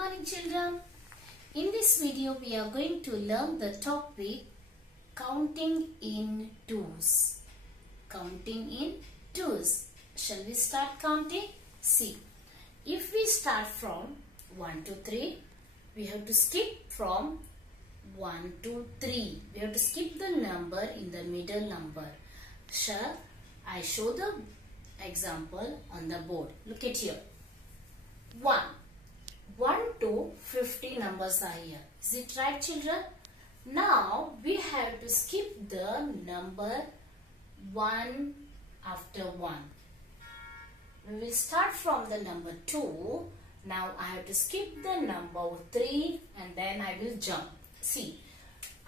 morning children. In this video we are going to learn the topic counting in twos. Counting in twos. Shall we start counting? See, if we start from 1 to 3, we have to skip from 1 to 3. We have to skip the number in the middle number. Shall I show the example on the board? Look at here. 1 to 50 numbers are here. Is it right, children? Now we have to skip the number 1 after 1. We will start from the number 2. Now I have to skip the number 3 and then I will jump. See,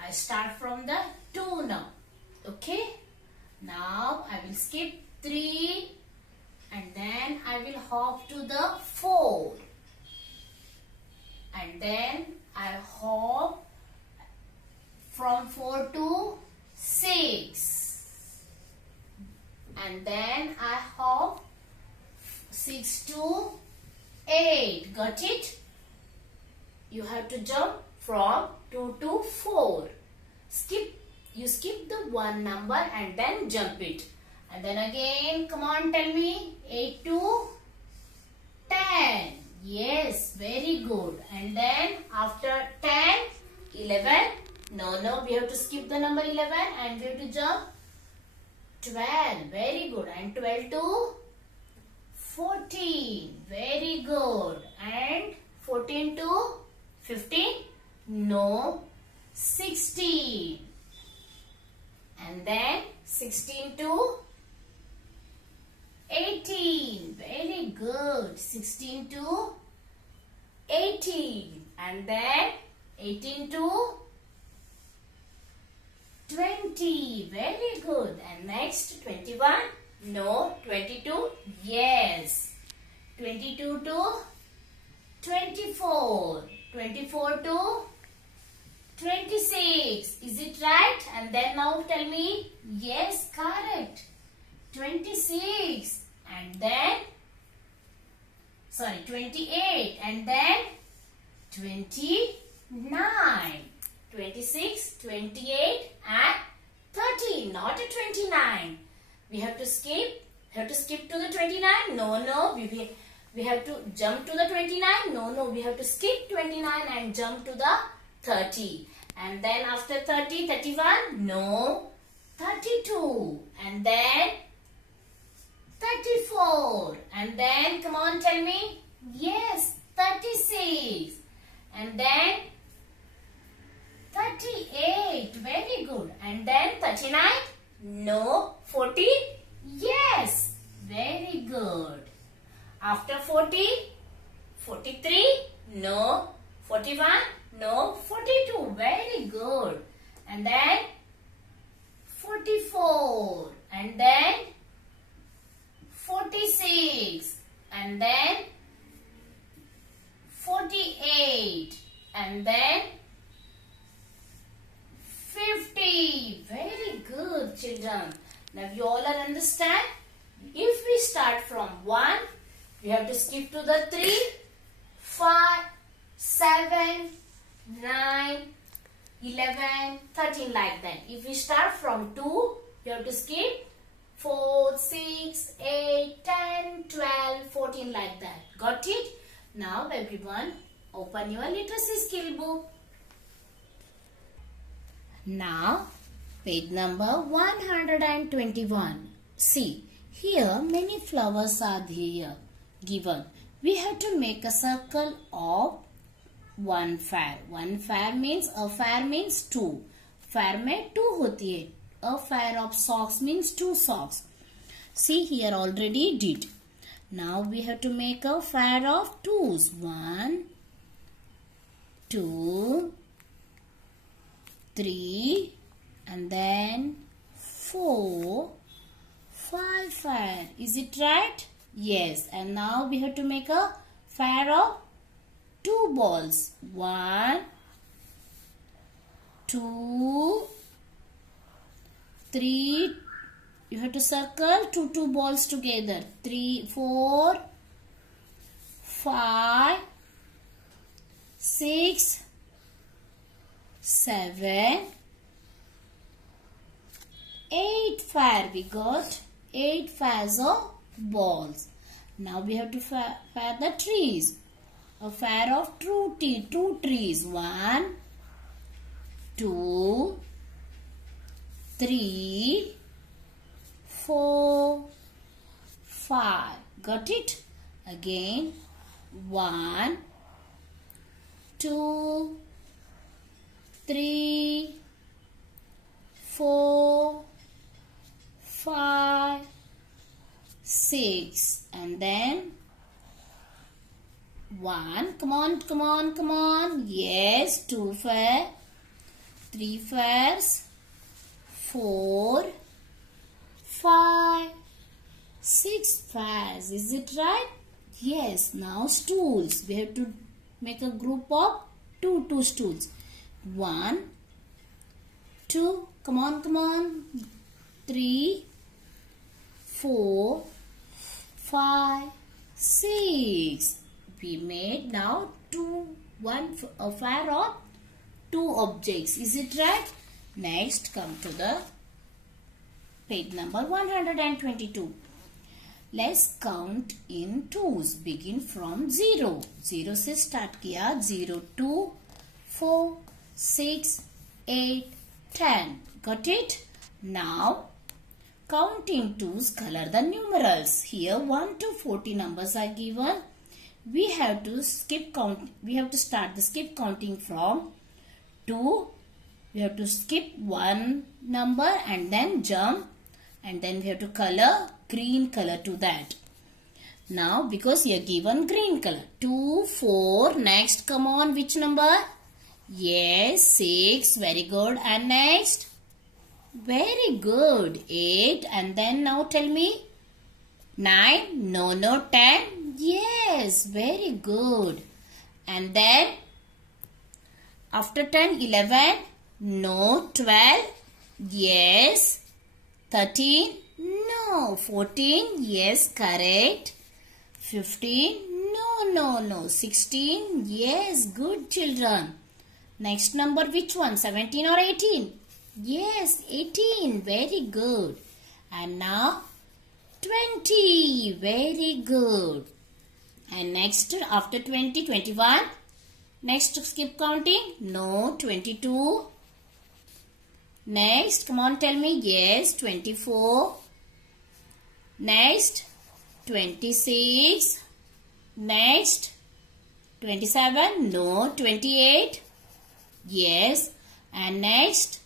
I start from the 2 now. Okay? Now I will skip 3 and then I will hop to the 4. And then I hop from 4 to 6. And then I hop 6 to 8. Got it? You have to jump from 2 to 4. You skip the one number and then jump it. And then again, come on, tell me, 8 to 10. Yes, very good. And then after 10, 11. No, we have to skip the number 11 and we have to jump 12. Very good. And 12 to 14. Very good. And 14 to 15. No, 16. And then 16 to 18. Very good. 16 to 18. And then 18 to 20. Very good. And next 21. No. 22. Yes. 22 to 24. 24 to 26. Is it right? And then now tell me. Yes, correct. 26. And then, 28. And then 29. 26, 28 and 30. Not a 29. We have to skip. Have to skip to the 29. No. We have to jump to the 29. No. We have to skip 29 and jump to the 30. And then after 30, 31. No. 32. And then 34. And then, come on, tell me. Yes, 36. And then 38. Very good. And then 39. No. 40. Yes. Very good. After 40, 43. No. 41. No. 42. Very good. And then 44. And then 46. And then 48. And then 50. Very good, children. Now you all are understand? If we start from 1, we have to skip to the 3, 5, 7, 9, 11, 13 like that. If we start from 2, you have to skip 4, 6, 8, 10, 12, 14 like that. Got it? Now everyone, open your literacy skill book. Now, page number 121. See, here many flowers are here given. We have to make a circle of one fair. One fair means, a fair means 2. Fair में 2 होती है. A pair of socks means 2 socks. See, here already did. Now we have to make a pair of 2s. 1, 2, 3, and then 4, 5 pair. Is it right? Yes. And now we have to make a pair of 2 balls. 1, 2, 3. You have to circle two balls together. 3, 4, 5, 7, 8 fire. We got 8 fires of balls. Now we have to fire the trees. A fire of two trees. 1, 2, 3, 4, 5. Got it? Again. 1, 2, 3, 4, 5, 6. And then 1. Come on. Yes. 2 fire. 3 fires. 4, 5, 6 fires. Is it right? Yes. Now stools. We have to make a group of two stools. 1, 2. Come on. 3, 4, 5, 6. We made now a fire of 2 objects. Is it right? Next, come to the page number 122. Let's count in twos. Begin from 0. 0 से start किया. 0, 2, 4, 6, 8, 10. Got it? Now, count in twos. Color the numerals. Here 1 to 40 numbers are given. We have to skip count. We have to start the skip counting from 2. We have to skip one number and then jump, and then we have to color green color to that. Now because you are given green color. 2, 4. Next, come on, which number? Yes, 6. Very good. And next? Very good. 8. And then now tell me. 9. No. 10. Yes, very good. And then after 10, 11. No. 12. Yes. 13. No. 14. Yes, correct. 15. No. 16. Yes, good children. Next number, which one? 17 or 18? Yes, 18. Very good. And now 20. Very good. And next, after 20, 21. Next, skip counting. No, 22. Next, come on, tell me. Yes, 24. Next, 26. Next, 27. No, 28. Yes. And next,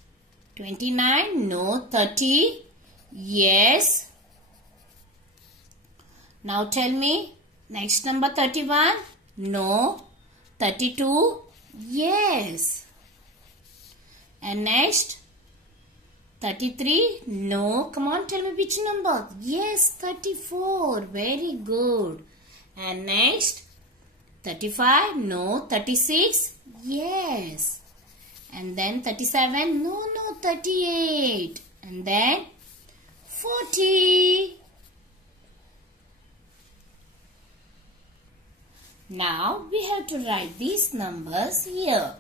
29. No, 30. Yes. Now tell me. Next number 31. No. 32. Yes. And next 33. No. Come on, tell me which number. Yes, 34. Very good. And next 35. No. 36. Yes. And then 37. No. 38. And then 40. Now we have to write these numbers here.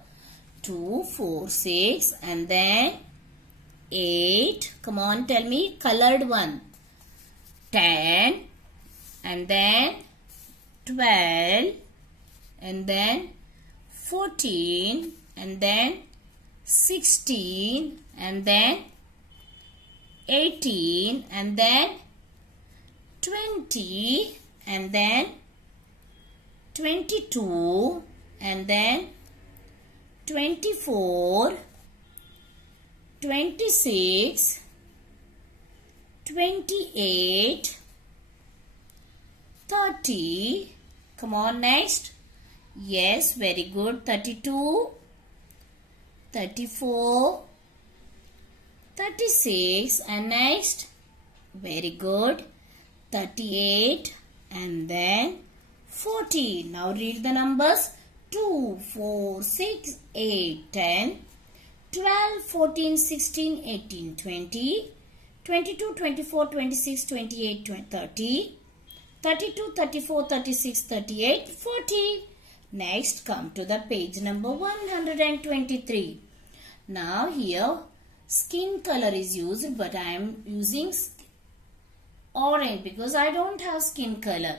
2, 4, 6 and then 8. Come on, tell me, colored one. 10 and then 12 and then 14 and then 16 and then 18 and then 20 and then 22 and then 24, 26, 28, 30. Come on, next. Yes, very good. 32, 34, 36 and next. Very good. 38 and then 40. Now read the numbers. 2, 4, 6, 8, 10, 12, 14, 16, 18, 20, 22, 24, 26, 28, 30, 32, 34, 36, 38, 40. Next, come to the page number 123. Now here skin color is used, but I am using orange because I don't have skin color.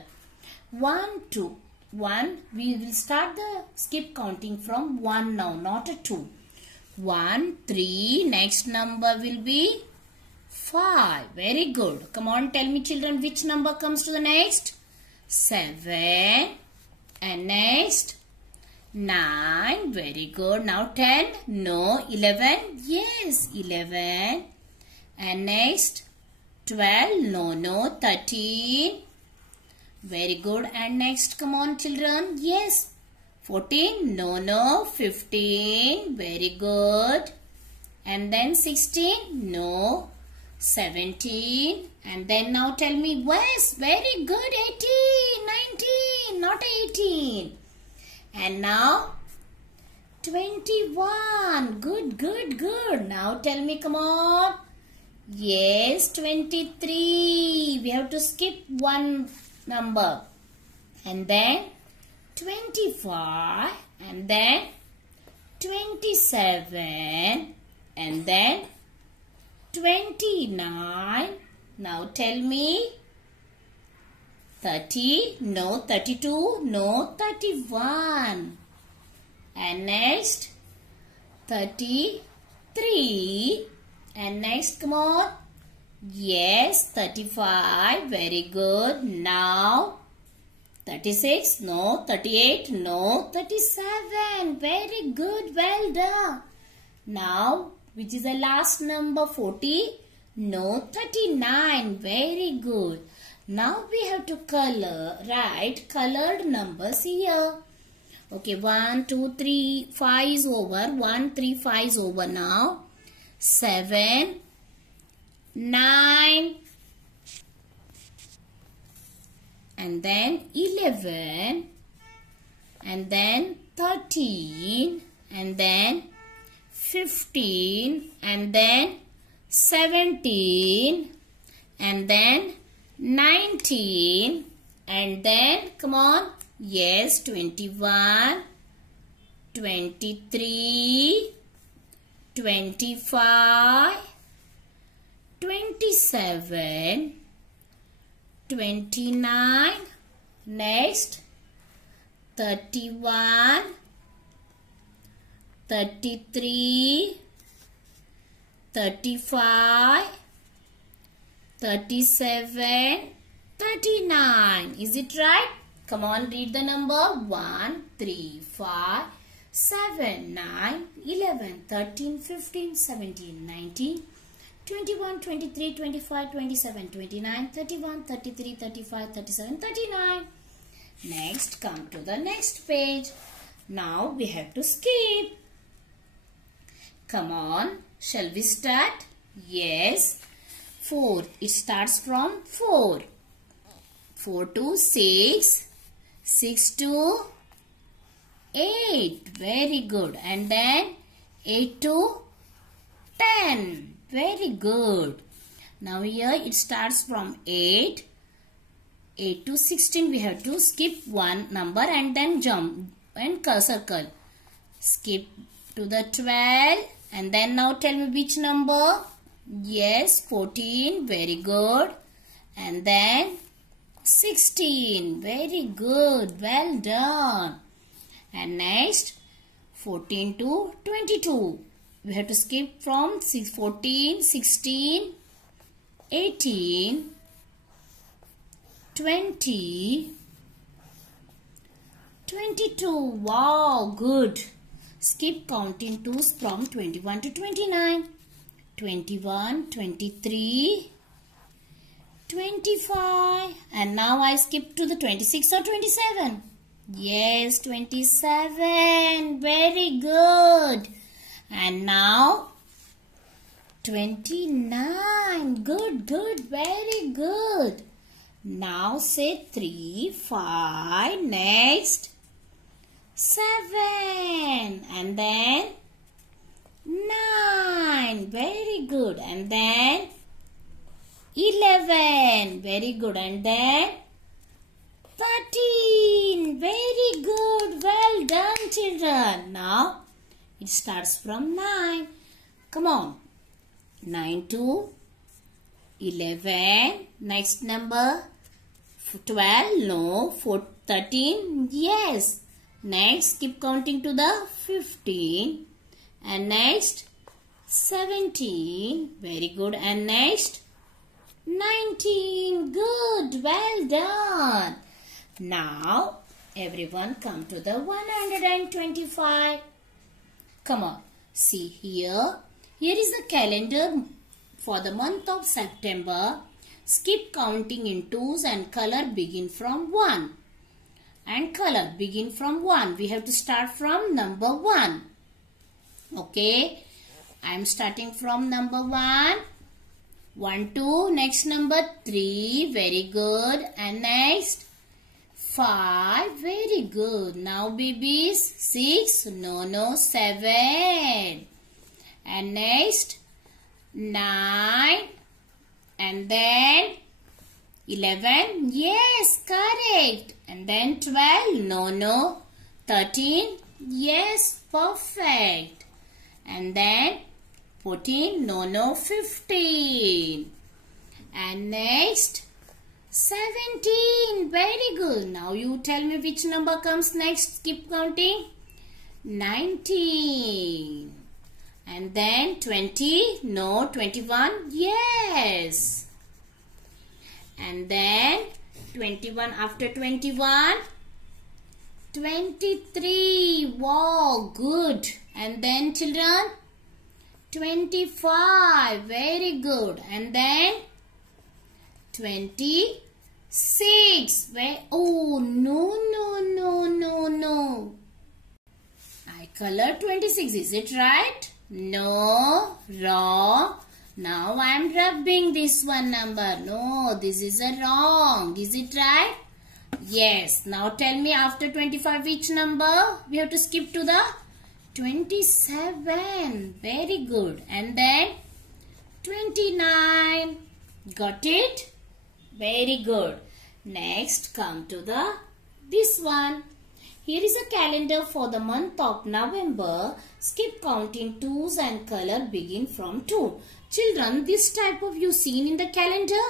1, 2, 1. We will start the skip counting from 1 now, not a 2. 1, 3. Next number will be 5. Very good. Come on, tell me children, which number comes to the next? 7. And next 9. Very good. Now 10. No. 11. Yes, 11. And next 12. No. 13. Very good. And next, come on children. Yes. 14. No. 15. Very good. And then 16. No. 17. And then now tell me, yes, very good. 18. 19. Not 18. And now 21. Good. Now tell me, come on. Yes, 23. We have to skip one number. And then 25. And then 27. And then 29. Now tell me. 30. No. 32. No. 31. And next 33. And next, come on. Yes, 35. Very good. Now 36. No. 38. No. 37. Very good. Well done. Now, which is the last number? 40. No. 39. Very good. Now we have to write colored numbers here. Okay, 1, 2, 3, 5 is over. 1, 3, 5 is over now. 7, 9, and then 11, and then 13, and then 15, and then 17, and then 19, and then, come on, yes, 21, 23, 25, 27, 29, next 31, 33, 35, 37, 39. Is it right? Come on, read the number. 1, 3, 5, 7, 9, 11, 13, 15, 17, 19, 21, 23, 25, 27, 29, 31, 33, 35, 37, 39. Next, come to the next page. Now we have to skip. Come on, shall we start? Yes. 4. It starts from 4. 4 to 6. 6 to 8. Very good. And then 8 to 10. Very good. Now here it starts from 8. 8 to 16. We have to skip one number and then jump and circle. Skip to the 12. And then now tell me which number. Yes, 14. Very good. And then 16. Very good. Well done. And next 14 to 22. We have to skip from 14, 16, 18, 20, 22. Wow, good. Skip counting twos from 21 to 29. 21, 23, 25. And now I skip to the 26 or 27. Yes, 27. Very good. And now 29. Good. Very good. Now say 3, 5. Next 7. And then 9. Very good. And then 11. Very good. And then 13. Very good. Well done, children. Now it starts from 9. Come on. 9 to 11. Next number 12. No. 13. Yes. Next keep counting to the 15. And next 17. Very good. And next 19. Good. Well done. Now everyone come to the 125. Come on. See here. Here is the calendar for the month of September. Skip counting in twos and color begin from 1. And color begin from 1. We have to start from number 1. Okay. I am starting from number 1. 1, 2. Next number 3. Very good. And next 5. Very good. Now babies 6. No. 7. And next 9. And then 11. Yes, correct. And then 12. No. 13. Yes, perfect. And then 14. No. 15. And next 17. Very good. Now you tell me which number comes next. Keep counting. 19. And then 20. No. 21. Yes. And then 21. After 21. 23. Wow. Good. And then children. 25. Very good. And then 26. Oh, no. I colored 26. Is it right? No. Wrong. Now I am rubbing this one number. No, this is a wrong. Is it right? Yes. Now tell me after 25 which number? We have to skip to the 27. Very good. And then 29. Got it? Very good. Next come to this one. Here is a calendar for the month of November. Skip counting twos and color begin from 2. Children, this type of you seen in the calendar?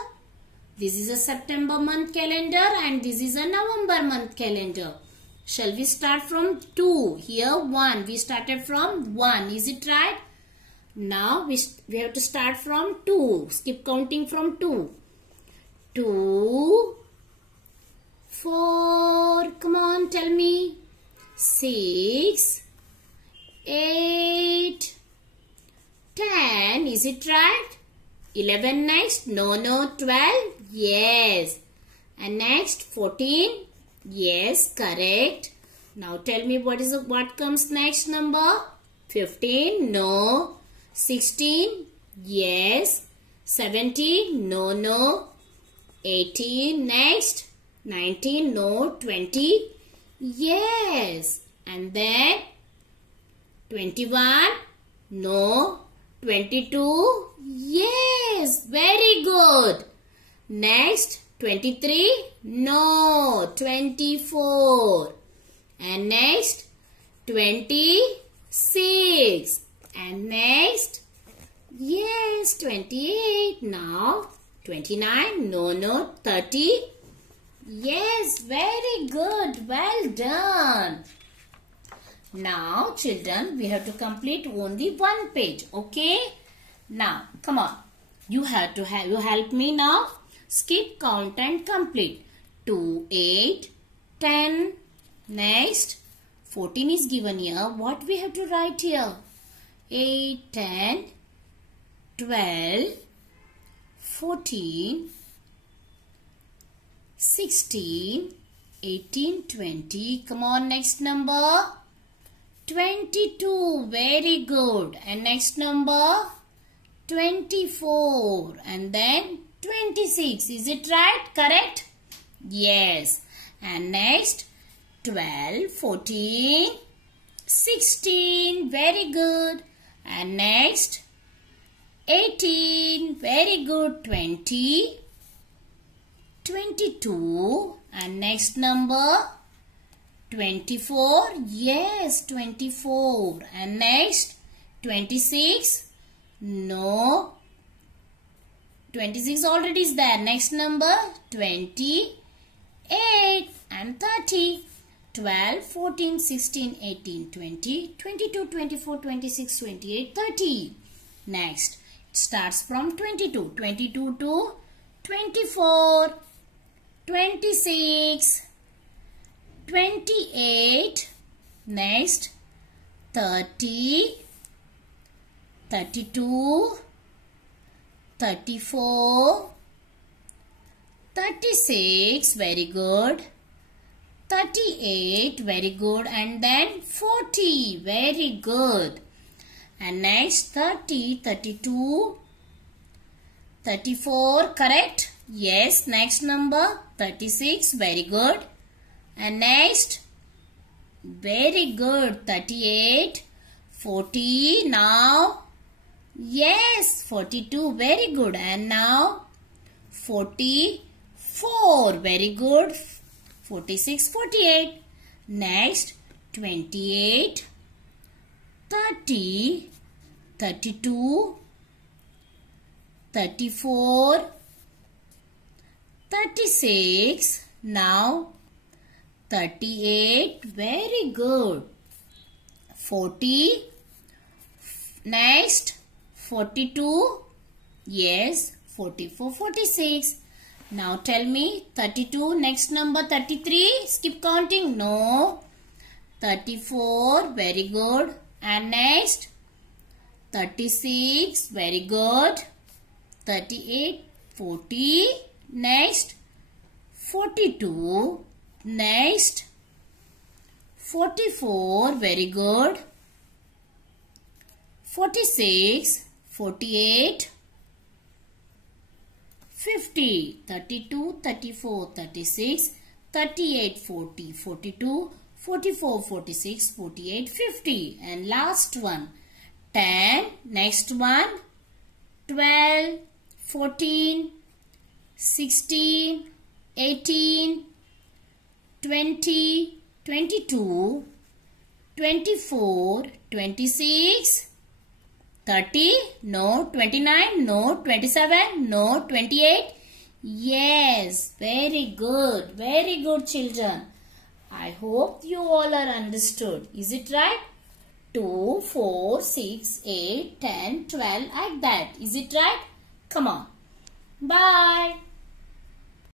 This is a September month calendar and this is a November month calendar. Shall we start from 2? Here 1. We started from 1. Is it right? Now we have to start from 2. Skip counting from 2. 2, 4, come on, tell me. 6, 8, 10, is it right? 11 next, no, 12, yes. And next 14, yes, correct. Now tell me what comes next number? 15, no. 16, yes. 17, no. 18, next. 19, no. 20, yes. And then 21, no. 22, yes. Very good. Next 23, no. 24. And next 26. And next, yes, 28. Now 29, no. 30, yes, very good, well done. Now children, we have to complete only one page, okay? Now come on, you help me now. Skip, count and complete. 2, 8, 10. Next 14 is given here. What we have to write here? 8, 10, 12, 14, 16, 18, 20. Come on, next number. 22. Very good. And next number 24. And then 26. Is it right? Correct? Yes. And next 12, 14, 16. Very good. And next 18. Very good. 20, 22. And next number 24. Yes, 24. And next 26. No. 26 already is there. Next number 28 and 30. 12, 14, 16, 18, 20, 22, 24, 26, 28, 30. Next, it starts from 22. 22 to 24, 26, 28. Next, 30, 32, 34, 36. Very good. 38, very good, and then 40, very good. And next 30, 32, 34, correct? Yes, next number 36, very good. And next, very good, 38, 40, now, yes, 42, very good. And now 44, very good. 46, 48. Next, 28, 30, 32, 34, 36. Now, 38. Very good. 40. Next, 42. Yes, 44, 46. Now tell me 32, next number 33, skip counting, no. 34, very good. And next 36, very good. 38, 40, next 42, next 44, very good. 46, 48, 50, 32, 34, 36, 38, 40, 42, 44, 46, 48, 50. And last one, 10. Next one, 12, 14, 16, 18, 20, 22, 24, 26, 30, no. 29, no. 27, no. 28, yes. Very good. Very good, children. I hope you all are understood. Is it right? 2, 4, 6, 8, 10, 12, like that. Is it right? Come on. Bye.